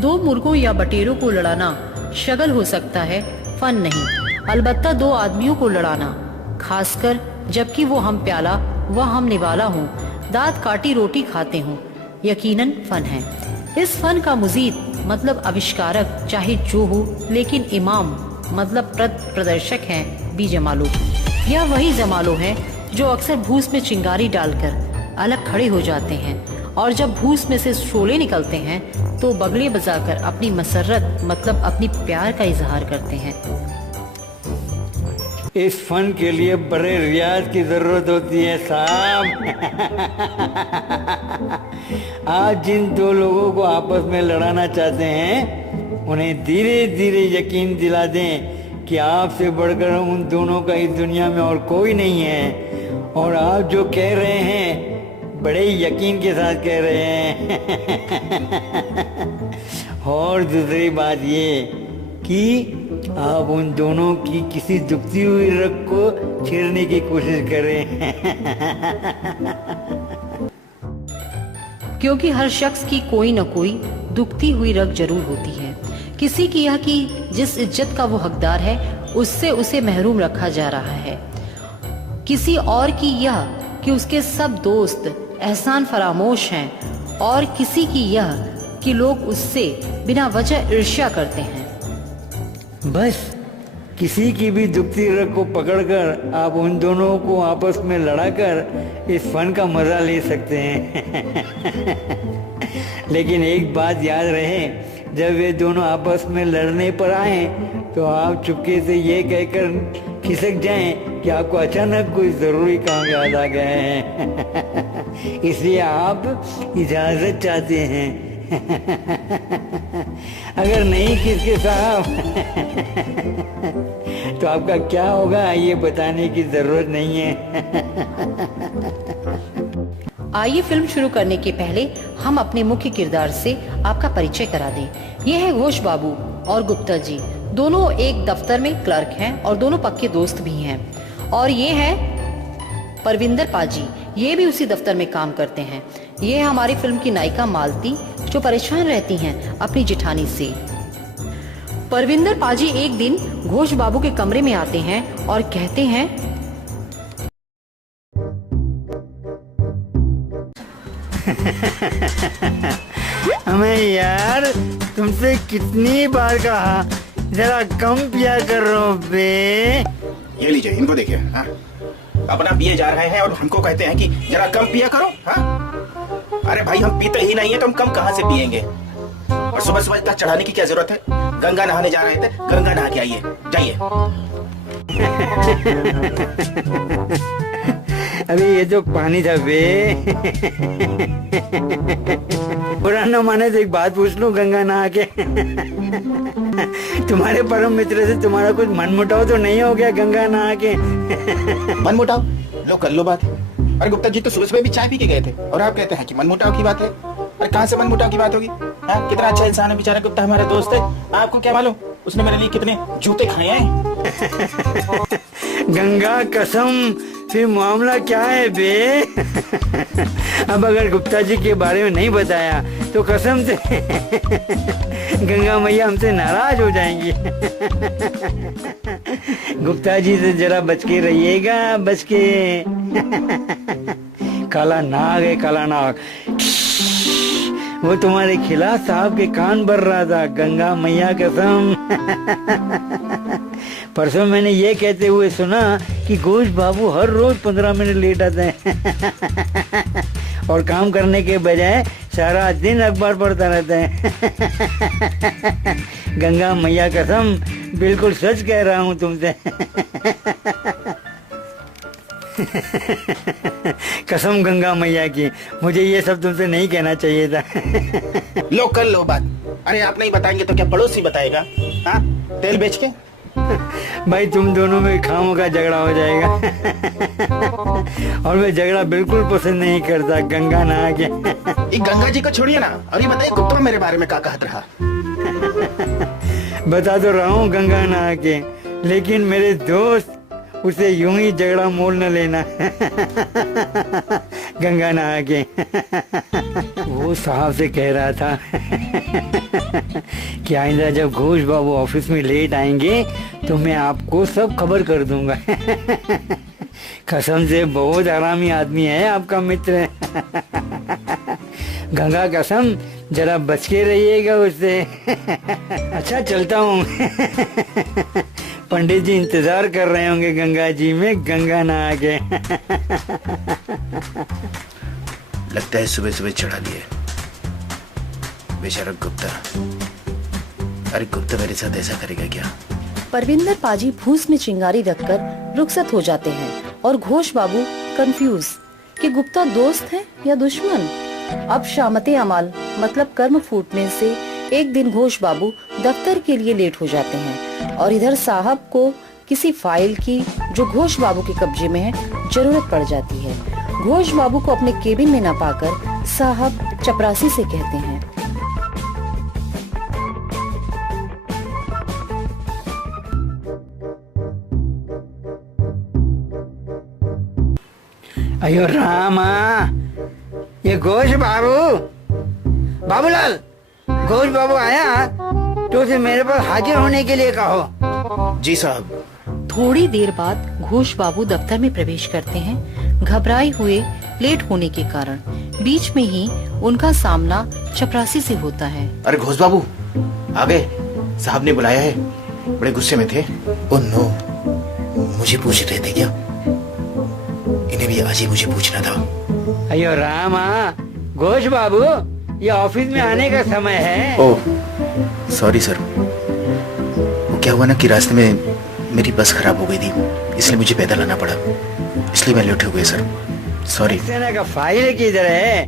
दो मुर्गों या बटेरों को लड़ाना शगल हो सकता है, फन नहीं। अलबत्ता दो आदमियों को लड़ाना, खासकर जबकि वो हम प्याला व हम निवाला हों, दांत काटी रोटी खाते हों, यकीनन फन है। इस फन का मुजीद मतलब आविष्कारक चाहे जो हो, लेकिन इमाम मतलब प्रदर्शक हैं बी जमालो। यह वही जमालो हैं जो अक्सर भूस में चिंगारी डालकर अलग खड़े हो जाते हैं और जब भूस में से शोले निकलते हैं तो बगले बजाकर अपनी मसरत मतलब अपनी प्यार का इजहार करते हैं। इस फन के लिए बड़े रियाज की जरूरत होती है साहब। आप जिन दो लोगों को आपस में लड़ाना चाहते हैं उन्हें धीरे धीरे यकीन दिला दें कि आपसे बढ़कर उन दोनों का इस दुनिया में और कोई नहीं है। और आप जो कह रहे हैं बड़े यकीन के साथ कह रहे हैं। और दूसरी बात ये कि आप उन दोनों की किसी दुखती हुई रग को छेड़ने की कोशिश करें। क्योंकि हर शख्स की कोई न कोई दुखती हुई रग जरूर होती है। किसी की यह कि जिस इज्जत का वो हकदार है उससे उसे महरूम रखा जा रहा है, किसी और की यह कि उसके सब दोस्त एहसान फरामोश हैं, और किसी की यह कि लोग उससे बिना वजह ईर्ष्या करते हैं। बस किसी की भी दुखती रग को पकड़कर आप उन दोनों को आपस में लड़ाकर इस फन का मजा ले सकते हैं। लेकिन एक बात याद रहे, जब वे दोनों आपस में लड़ने पर आए तो आप चुपके से ये कहकर खिसक जाएं कि आपको अचानक कोई जरूरी काम याद आ गया है। इसलिए आप इजाजत चाहते हैं। अगर नहीं किसके साहब तो आपका क्या होगा ये बताने की जरूरत नहीं है। आइए फिल्म शुरू करने के पहले हम अपने मुख्य किरदार से आपका परिचय करा दें। ये है घोष बाबू और गुप्ता जी, दोनों एक दफ्तर में क्लर्क हैं और दोनों पक्के दोस्त भी हैं। और ये है परविंदर पाजी, ये भी उसी दफ्तर में काम करते हैं। ये है हमारी फिल्म की नायिका मालती, जो परेशान रहती हैं अपनी जेठानी से। परविंदर पाजी एक दिन घोष बाबू के कमरे में आते हैं और कहते हैं, हमें यार तुमसे कितनी बार कहा जरा कम पिया करो बे। ये लीजिए, इनको देखिए। हाँ? अपना पिए जा रहे हैं और हमको कहते हैं कि जरा कम पिया करो। हाँ? अरे भाई हम पीते ही नहीं है तो हम कम कहाँ से पिएंगे। और सुबह सुबह इतना चढ़ाने की क्या जरूरत है। गंगा नहाने जा रहे थे, गंगा नहा के आइए, जाइए। अरे ये जो पानी था बे। पुराना माने तो एक बात पूछ लूं गंगा नहा के। तुम्हारे परम मित्र से तुम्हारा कुछ मनमुटाव तो नहीं हो गया गंगा नहा के? मनमुटाव? लो कर लो बात। अरे गुप्ता जी तो सुबह सुबह भी चाय पी के गए थे और आप कहते हैं कि मनमुटाव की बात है। अरे कहाँ से मनमुटाव की बात होगी? हाँ, कितना अच्छा इंसान है बेचारा गुप्ता, हमारा दोस्त है। आपको क्या मालूम उसने मेरे लिए कितने जूते खाए हैं। गंगा कसम, फिर मामला क्या है बे? अब अगर गुप्ता जी के बारे में नहीं बताया तो कसम से गंगा मैया हमसे नाराज हो जाएंगी। गुप्ता जी से जरा बच के रहिएगा, बच के। काला नाग है, काला नाग। वो तुम्हारे खिलाफ साहब के कान भर रहा था, गंगा मैया कसम। परसों मैंने ये कहते हुए सुना कि घोष बाबू हर रोज 15 मिनट लेट आते हैं और काम करने के बजाय सारा दिन अखबार पढ़ता रहता है। गंगा मैया कसम, बिल्कुल सच कह रहा हूँ तुमसे। कसम गंगा मैया की, मुझे ये सब तुमसे नहीं कहना चाहिए था। लो कर लो बात। अरे आप नहीं बताएंगे तो क्या पड़ोसी बताएगा? हाँ, तेल बेच के। भाई तुम दोनों में खामों का झगड़ा हो जाएगा। और मैं झगड़ा बिल्कुल पसंद नहीं करता गंगा नहा के। ये गंगा जी को छोड़िए ना, और ये बताइए गुप्ता मेरे बारे में क्या कहत रहा? बता तो रहा हूँ गंगा नहा के, लेकिन मेरे दोस्त उसे यूं ही झगड़ा मोल न लेना। गंगा नहा के। वो साहब से कह रहा था कि आइंदा जब घोष बाबू ऑफिस में लेट आएंगे तो मैं आपको सब खबर कर दूंगा। कसम से बहुत हरामी आदमी है आपका मित्र। गंगा कसम, जरा बच के रहिएगा उससे। अच्छा चलता हूँ। पंडित जी इंतजार कर रहे होंगे गंगा जी में गंगा नहा के। लगता है सुबह सुबह चढ़ा लिए बेचारा गुप्ता। अरे गुप्ता मेरे साथ ऐसा करेगा क्या? परविंदर पाजी भूस में चिंगारी रखकर रुखसत हो जाते हैं और घोष बाबू कंफ्यूज कि गुप्ता दोस्त है या दुश्मन। अब शामते अमाल मतलब कर्म फूटने से एक दिन घोष बाबू दफ्तर के लिए लेट हो जाते हैं और इधर साहब को किसी फाइल की जो घोष बाबू के कब्जे में है जरूरत पड़ जाती है। घोष बाबू को अपने केबिन में न पाकर साहब चपरासी से कहते हैं, अयो रामा, ये घोष बाबू, बाबूलाल, घोष बाबू आया तो उसे मेरे पास हाजिर होने के लिए कहो। जी साहब। थोड़ी देर बाद घोष बाबू दफ्तर में प्रवेश करते हैं, घबराए हुए लेट होने के कारण। बीच में ही उनका सामना चपरासी से होता है। अरे घोष बाबू आ गए, साहब ने बुलाया है। बड़े गुस्से में थे। ओह नो, मुझे पूछ रहे थे क्या? इन्हें भी आज ही मुझे पूछना था। अयो रामा, घोष बाबू, ये ऑफिस में आने का समय है। ओह सॉरी सर, वो क्या हुआ ना कि रास्ते में मेरी बस खराब हो गई थी, इसलिए मुझे पैदल आना पड़ा, इसलिए मैं लेट हो गया सर, सॉरी। सेना का फाइल किधर है?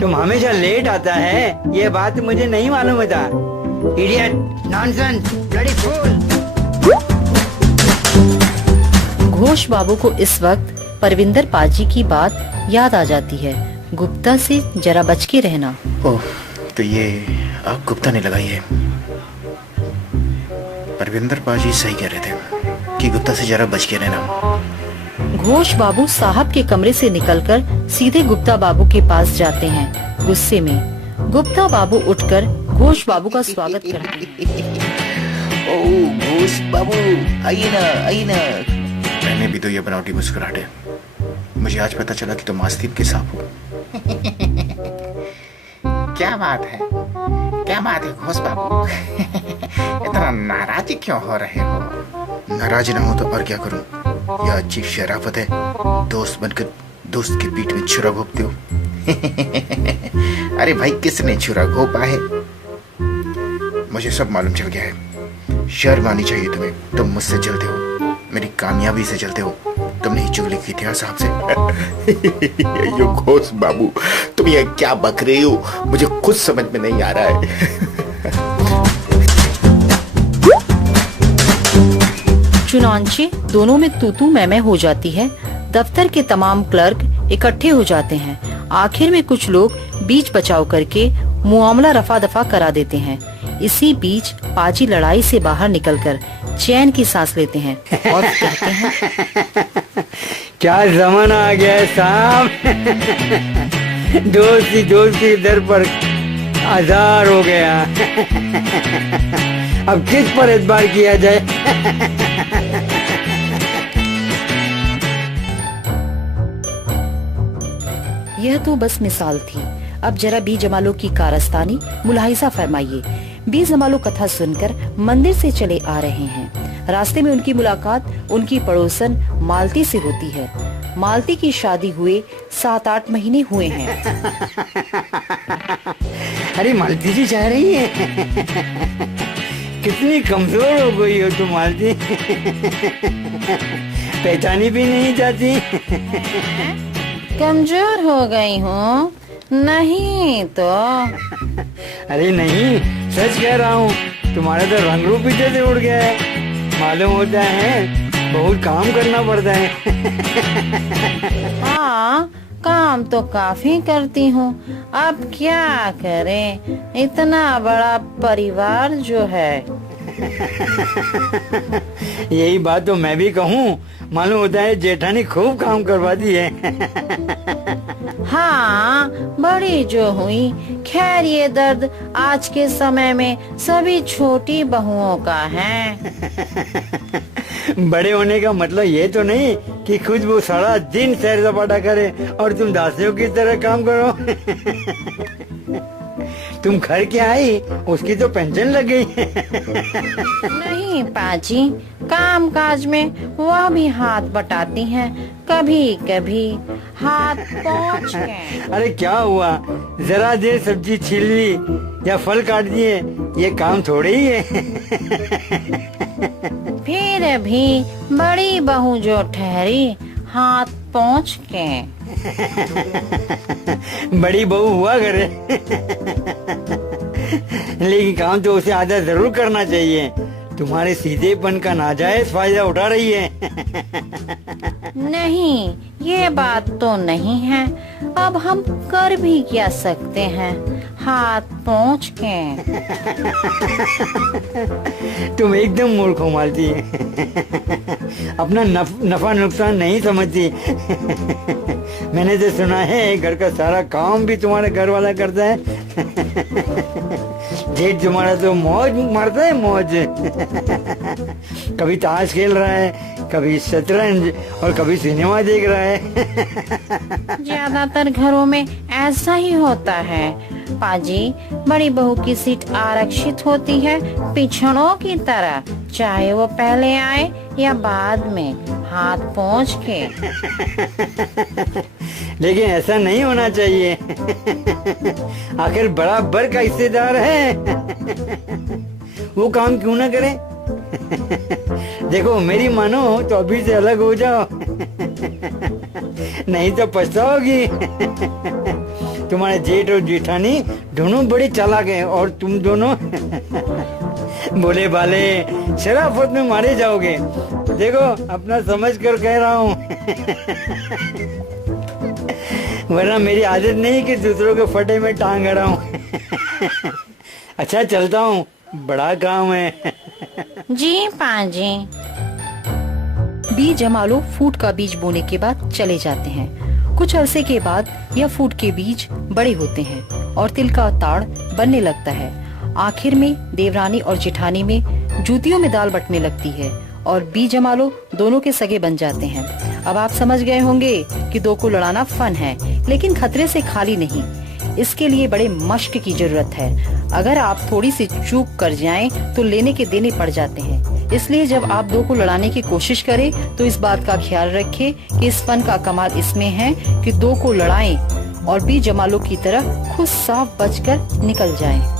तुम हमेशा लेट आता है, ये बात मुझे नहीं मालूम था। Idiot, nonsense, bloody fool. Ghosh babu को इस वक्त परविंदर पाजी की बात याद आ जाती है। गुप्ता से जरा बच के रहना। ओह, तो ये आग गुप्ता ने लगाई है। परविंदर पाजी सही कह रहे थे कि गुप्ता से जरा बच के रहना। घोष बाबू साहब के कमरे से निकलकर सीधे गुप्ता बाबू के पास जाते हैं। गुस्से में गुप्ता बाबू उठकर घोष बाबू का स्वागत करते हैं। ओह घोष बाबू, आइए ना, आइए ना। मैंने भी तो ये बनावटी मुस्कुराहट है। मुझे आज पता चला कि तुम आस्तीन के सांप हो। क्या बात है, क्या बात है घोष बाबू? इतना नाराज क्यों हो रहे हो? नाराज ना हो तो और क्या करूं? यह अच्छी शराफत है, दोस्त बनकर दोस्त की पीठ में छुरा घोंपते हो। अरे भाई, किसने छुरा घोंपा है? मुझे सब मालूम चल गया है। शर्म आनी चाहिए तुम्हें। तुम मुझसे जलते हो, मेरी कामयाबी से जलते हो। तुमने ही चुगली की थी साहब से। यो घोष बाबू, तुम ये क्या बक रहे हो? मुझे कुछ समझ में नहीं आ रहा है। चुनांचे दोनों में तू मैं हो जाती है। दफ्तर के तमाम क्लर्क इकट्ठे हो जाते हैं। आखिर में कुछ लोग बीच बचाव करके मुआमला रफा दफा करा देते हैं। इसी बीच पाजी लड़ाई से बाहर निकलकर चैन की सांस लेते हैं और कहते हैं, क्या जमाना आ गया है साहब। दोस्ती दर पर आजार हो गया। अब किस पर एतबार किया जाए? यह तो बस मिसाल थी। अब जरा बी जमालो की कारस्तानी मुलाहिजा फरमाइए। बी जमालो कथा सुनकर मंदिर से चले आ रहे हैं। रास्ते में उनकी मुलाकात उनकी पड़ोसन मालती से होती है। मालती की शादी हुए 7-8 महीने हुए हैं। अरे मालती जी जा रही है। कितनी कमजोर हो गई हो तुम मालती। पहचानी भी नहीं जाती। कमजोर हो गई हूँ? नहीं तो। अरे नहीं, सच कह रहा हूँ। तुम्हारा तो रंग रूप पीछे से उड़ गया है। मालूम होता है बहुत काम करना पड़ता है। हाँ, काम तो काफी करती हूँ। अब क्या करें, इतना बड़ा परिवार जो है। यही बात तो मैं भी कहूँ, मालूम होता है जेठानी खूब काम करवाती है। हाँ, बड़ी जो हुई। खैर ये दर्द आज के समय में सभी छोटी बहुओं का है। बड़े होने का मतलब ये तो नहीं कि खुद वो सारा दिन सैर सपाटा करे और तुम दासियों की तरह काम करो। तुम घर के आई, उसकी तो पेंशन लग गई। नहीं पाजी, काम काज में वह भी हाथ बटाती हैं, कभी कभी हाथ पहुँच के। अरे क्या हुआ, जरा देर सब्जी छील ली या फल काट दिए, ये काम थोड़े ही है। फिर भी बड़ी बहू जो ठहरी, हाथ पहुँच के। बड़ी बहू हुआ करे, लेकिन काम तो उसे आधा जरूर करना चाहिए। तुम्हारे सीधेपन का नाजायज फायदा उठा रही है। नहीं, ये बात तो नहीं है। अब हम कर भी क्या सकते हैं, हाथ पहुँच के। तुम एकदम मूर्ख हो मालती। अपना नफा नुकसान नहीं समझती। मैंने तो सुना है घर का सारा काम भी तुम्हारे घर वाला करता है। जेठ तुम्हारा तो मौज मारता है, मौज। कभी ताश खेल रहा है, कभी शतरंज और कभी सिनेमा देख रहा है। ज्यादातर घरों में ऐसा ही होता है पाजी। बड़ी बहू की सीट आरक्षित होती है पिछड़ों की तरह, चाहे वो पहले आए या बाद में, हाथ पहुँच के। लेकिन ऐसा नहीं होना चाहिए। आखिर बराबर का हिस्सेदार है, वो काम क्यों ना करे। देखो मेरी मानो तो अभी से अलग हो जाओ, नहीं तो पछताओगी। तुम्हारे जेठ और जेठानी दोनों बड़े चालाक हैं और तुम दोनों बोले बाले शराफत में मारे जाओगे। देखो अपना समझ कर कह रहा हूँ। वरना मेरी आदत नहीं कि दूसरों के फटे में टांग अड़ाऊं। अच्छा चलता हूँ, बड़ा काम है। जी पाजी। बीज जमालो फूट का बीज बोने के बाद चले जाते हैं। कुछ अरसे के बाद यह फूट के बीज बड़े होते हैं और तिल का ताड़ बनने लगता है। आखिर में देवरानी और जेठानी में जूतियों में दाल बटने लगती है और बीज जमालो दोनों के सगे बन जाते हैं। अब आप समझ गए होंगे कि दो को लड़ाना फन है, लेकिन खतरे से खाली नहीं। इसके लिए बड़े मश्क की जरूरत है। अगर आप थोड़ी सी चूक कर जाएं तो लेने के देने पड़ जाते हैं। इसलिए जब आप दो को लड़ाने की कोशिश करें तो इस बात का ख्याल रखें कि इस फन का कमाल इसमें है कि दो को लड़ाएं और बीज जमालो की तरह खुद साफ बचकर निकल जाएं।